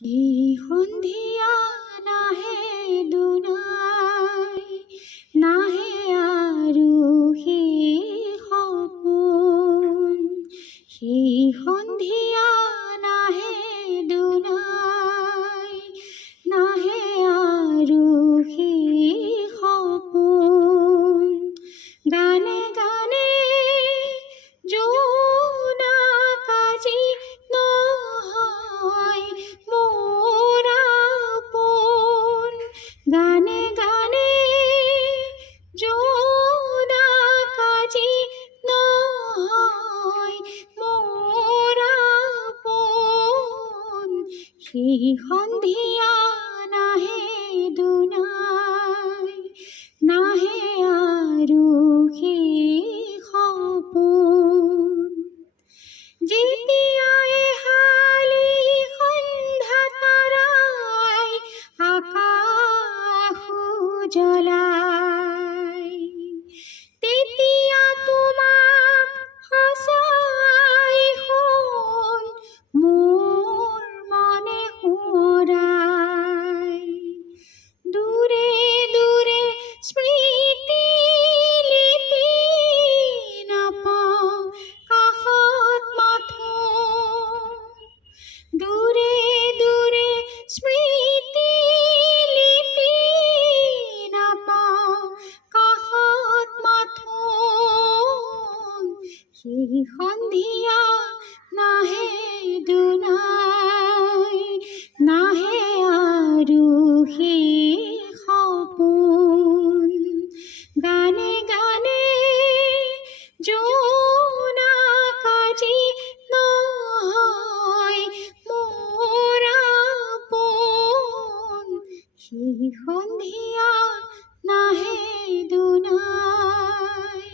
এই সন্ধিয়া নাহে দুনাই, নাহে আৰু সেই সপোন। সেই সন্ধিয়া নাহে দুনাই, নাহে আৰু সেই সপোন। গানে গানে জোনাক আজি নহয় মোৰ আপোন। গানে গানে জোনাক আজি নহয় মোৰ আপোন। সেই সন্ধিয়া নাহে দুনাই, নাহে আৰু সেই সপোন। যেতিয়াই হালি সন্ধ্যা তৰাই আকাশ উজ্বলাই, তেতিয়া তোমাক সঁচাই শুন মোৰ মনে সোঁৱৰাই। দূৰে দূৰে স্মৃতি লিপি নাপাওঁ কাষত মাথো। দূৰে দূৰে স্মৃতি লিপি নাপাওঁ কাষত মাথো। সেই সন্ধিয়া নাহে দুনাই, নাহে আৰু সেই সপোন। গানে গানে জোনাক আজি নহয় মোৰ আপোন। সেই সন্ধিয়া নাহে দুনাই,